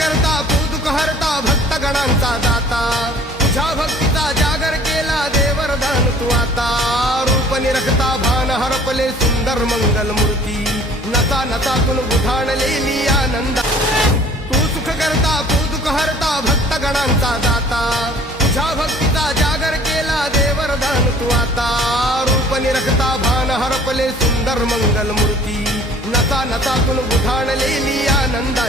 करता कौतुक हरता भक्त गणांचा दाता तुझ्या भक्तीचा जागर केला देवरदान तू आता रूप निरखता भान हरपले सुंदर मंगल मूर्ती नसा नसातून उधाणलेली आनंद तू सुख करता कौतुक हरता भक्त गणांचा दाता तुझ्या भक्तीचा जागर केला देवरदान तू आता रूप निरखता भान हरपले सुंदर मंगल मूर्ती नसा नसातून उधाणलेली आनंद